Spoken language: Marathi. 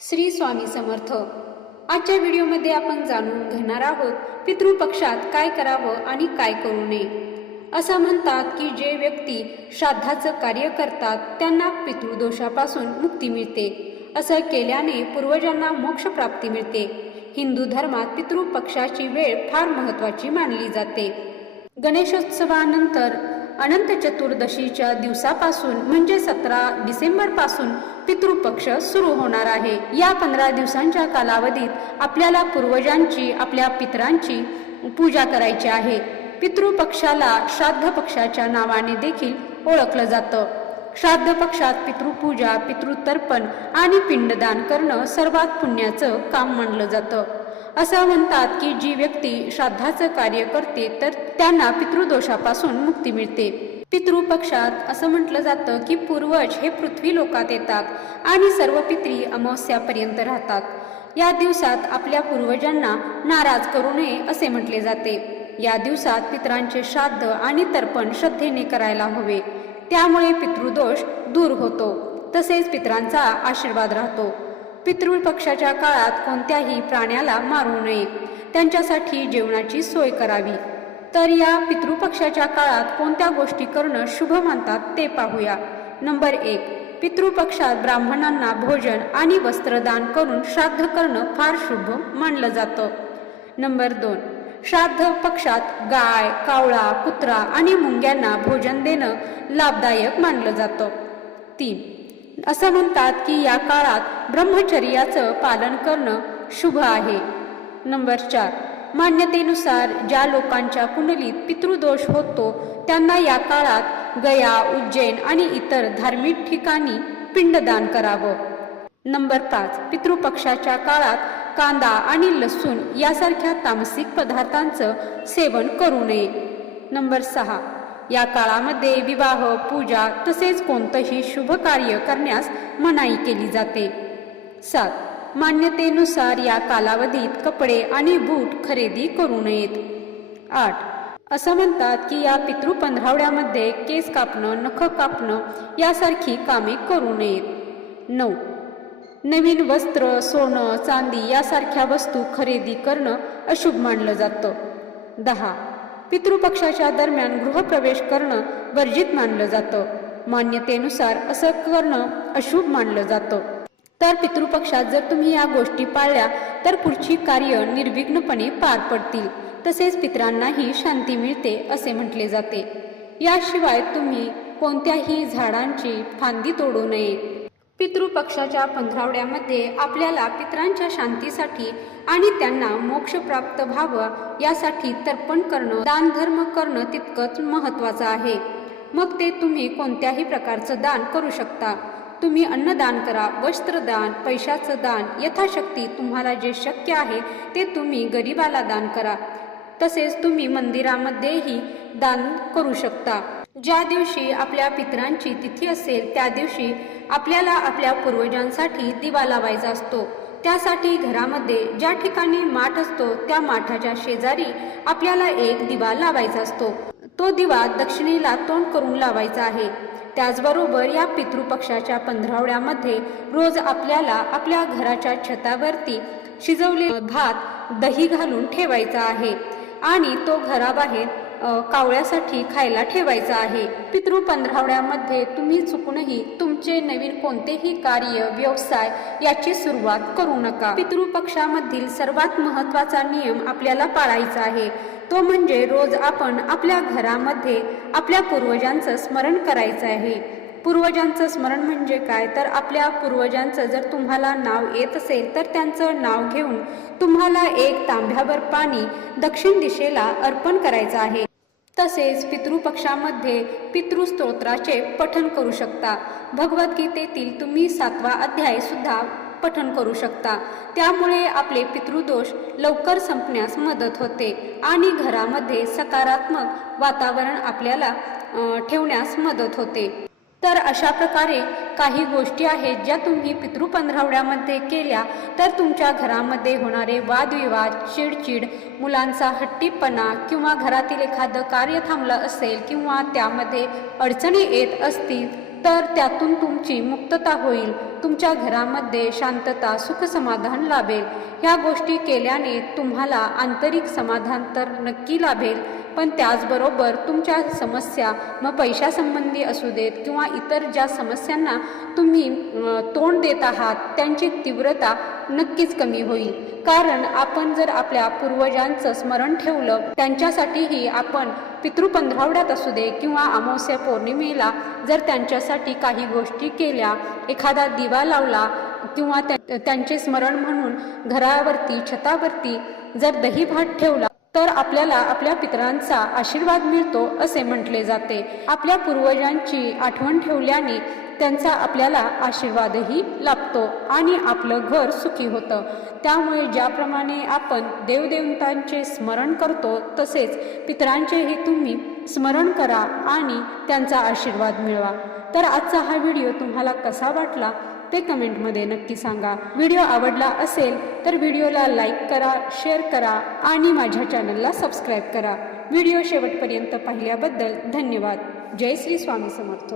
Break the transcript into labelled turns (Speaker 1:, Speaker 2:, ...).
Speaker 1: श्री स्वामी समर्थ. आजच्या व्हिडिओमध्ये आपण जाणून घेणार आहोत पितृपक्षात काय करावं आणि काय करू नये. असं म्हणतात की जे व्यक्ती श्राद्धाचं कार्य करतात त्यांना पितृदोषापासून मुक्ती मिळते. असं केल्याने पूर्वजांना मोक्ष प्राप्ती मिळते. हिंदू धर्मात पितृपक्षाची वेळ फार महत्त्वाची मानली जाते. गणेशोत्सवानंतर अनंत चतुर्दशीच्या दिवसापासून म्हणजे सतरा डिसेंबरपासून पितृपक्ष सुरू होणार आहे. या पंधरा दिवसांच्या कालावधीत आपल्याला पूर्वजांची आपल्या पितरांची पूजा करायची आहे. पितृपक्षाला श्राद्ध पक्षाच्या नावाने देखील ओळखलं जातं. श्राद्ध पक्षात पितृपूजा पितृतर्पण आणि पिंडदान करणं सर्वात पुण्याचं काम मानलं जातं. असं म्हणतात की जी व्यक्ती श्राद्धाचं कार्य करते तर त्यांना पितृदोषापासून मुक्ती मिळते. पितृपक्षात असं म्हटलं जातं की पूर्वज हे पृथ्वी लोकात येतात आणि सर्व पित्री अमावस्यापर्यंत राहतात. या दिवसात आपल्या पूर्वजांना नाराज करू नये असे म्हटले जाते. या दिवसात पितरांचे श्राद्ध आणि तर्पण श्रद्धेने करायला हवे. त्यामुळे पितृदोष दूर होतो. तसेच पितरांचा आशीर्वाद राहतो. पितृपक्षाच्या काळात कोणत्याही प्राण्याला मारू नये. त्यांच्यासाठी जेवणाची सोय करावी. तर या पितृपक्षाच्या काळात कोणत्या गोष्टी करणं शुभ मानतात ते पाहूया. नंबर एक पितृपक्षात ब्राह्मणांना भोजन आणि वस्त्रदान करून श्राद्ध करणं फार शुभ मानलं जातं. नंबर दोन श्राद्ध पक्षात गाय कावळा कुत्रा आणि मुंग्यांना भोजन देणं लाभदायक मानलं जातं. तीन असं म्हणतात की या काळात ब्रह्मचर्याचं पालन करणं शुभ आहे. नंबर चार. मान्यतेनुसार ज्या लोकांच्या कुंडलीत पितृदोष होतो त्यांना या काळात गया उज्जैन आणि इतर धार्मिक ठिकाणी पिंडदान करावं. नंबर पाच. पितृपक्षाच्या काळात कांदा आणि लसूण यासारख्या तामसिक पदार्थांचं सेवन करू नये. नंबर सहा. या काळामध्ये विवाह पूजा तसेच कोणतंही शुभ कार्य करण्यास मनाई केली जाते. सात. मान्यतेनुसार या कालावधीत कपडे आणि बूट खरेदी करू नयेत. आठ. असं म्हणतात की या पितृ पंधरावड्यामध्ये केस कापणं नख कापणं यासारखी कामे करू नयेत. नऊ. नवीन वस्त्र सोनं चांदी यासारख्या वस्तू खरेदी करणं अशुभ मानलं जातं. दहा. पितृपक्षाच्या दरम्यान गृहप्रवेश करणं वर्जित मानलं जातं. मान्यतेनुसार असं करणं अशुभ मानलं जातं. तर पितृपक्षात जर तुम्ही या गोष्टी पाळल्या तर पुढची कार्य निर्विघ्नपणे पार पडतील. तसेच पितरांनाही शांती मिळते असे म्हटले जाते. याशिवाय तुम्ही कोणत्याही झाडांची फांदी तोडू नये. पितृपक्षाच्या पंधरावड्यामध्ये आपल्याला पितरांच्या शांतीसाठी आणि त्यांना मोक्ष प्राप्त व्हावं यासाठी तर्पण करणं दानधर्म करणं तितकंच महत्त्वाचं आहे. मग ते तुम्ही कोणत्याही प्रकारचं दान करू शकता. तुम्ही अन्नदान करा वस्त्रदान पैशाचं दान यथाशक्ती तुम्हाला जे शक्य आहे ते तुम्ही गरिबाला दान करा. तसेच तुम्ही मंदिरामध्येही दान करू शकता. ज्या दिवशी आपल्या पितरांची तिथी असेल त्या दिवशी आपल्याला आपल्या पूर्वजांसाठी दिवा लावायचा असतो. त्यासाठी घरामध्ये ज्या ठिकाणी माठ असतो त्या माठाच्या शेजारी आपल्याला एक दिवा लावायचा असतो. तो दिवा दक्षिणेला तोंड करून लावायचा आहे. त्याचबरोबर या पितृपक्षाच्या पंधरावड्यामध्ये रोज आपल्याला आपल्या घराच्या छतावरती शिजवलेला भात दही घालून ठेवायचा आहे. आणि तो घराबाहेर कावळ्यासाठी खायला ठेवायचा आहे. पितृ पंधरावड्यामध्ये तुम्ही चुकूनही तुमचे नवीन कोणतेही कार्य व्यवसाय याची सुरुवात करू नका. पितृपक्षामधील सर्वात महत्त्वाचा नियम आपल्याला पाळायचा आहे. तो म्हणजे रोज आपण आपल्या घरामध्ये आपल्या पूर्वजांचं स्मरण करायचं आहे. पूर्वजांचं स्मरण म्हणजे काय? तर आपल्या पूर्वजांचं जर तुम्हाला नाव येत असेल तर त्यांचं नाव घेऊन तुम्हाला एक तांब्याभर पाणी दक्षिण दिशेला अर्पण करायचं आहे. तसेच पितृपक्षामध्ये पितृस्तोत्राचे पठन करू शकता. भगवद्गीतेतील तुम्ही सातवा अध्याय सुद्धा पठन करू शकता. त्यामुळे आपले पितृदोष लवकर संपण्यास मदत होते आणि घरामध्ये सकारात्मक वातावरण आपल्याला ठेवण्यास मदत होते. तर अशा प्रकारे काही गोष्टी आहेत ज्या तुम्ही पितृ पंधरावड्यामध्ये केल्या तर तुमच्या घरामध्ये होणारे वादविवाद चिडचिड मुलांचा हट्टीपणा किंवा घरातील एखादं कार्य थांबलं असेल किंवा त्यामध्ये अडचणी येत असतील तर त्यातून तुमची मुक्तता होईल. तुमच्या घरामध्ये शांतता सुख समाधान लाभेल. ह्या गोष्टी केल्याने तुम्हाला आंतरिक समाधान तर नक्की लाभेल. पण त्याचबरोबर तुमच्या समस्या मग पैशासंबंधी असू देत किंवा इतर ज्या समस्यांना तुम्ही तोंड देत आहात त्यांची तीव्रता नक्कीच कमी होईल. कारण आपण जर आपल्या पूर्वजांचं स्मरण ठेवलं त्यांच्यासाठीही आपण पितृपंधरावड्यात असू दे किंवा अमावस्या पौर्णिमेला जर त्यांच्यासाठी काही गोष्टी केल्या एखादा दिवा लावला किंवा त्या- त्यांचे स्मरण म्हणून घरावरती छतावरती जर दही भात ठेवला तर आपल्याला आपल्या पितरांचा आशीर्वाद मिळतो असे म्हटले जाते. आपल्या पूर्वजांची आठवण ठेवल्याने त्यांचा आपल्याला आशीर्वादही लाभतो आणि आपलं घर सुखी होतं. त्यामुळे ज्याप्रमाणे आपण देवदेवतांचे स्मरण करतो तसेच पितरांचेही तुम्ही स्मरण करा आणि त्यांचा आशीर्वाद मिळवा. तर आजचा हा व्हिडिओ तुम्हाला कसा वाटला ते कमेंटमध्ये नक्की सांगा. व्हिडिओ आवडला असेल तर व्हिडिओला लाईक करा शेअर करा आणि माझ्या चॅनलला सबस्क्राईब करा. व्हिडिओ शेवटपर्यंत पाहिल्याबद्दल धन्यवाद. जय श्री स्वामी समर्थ.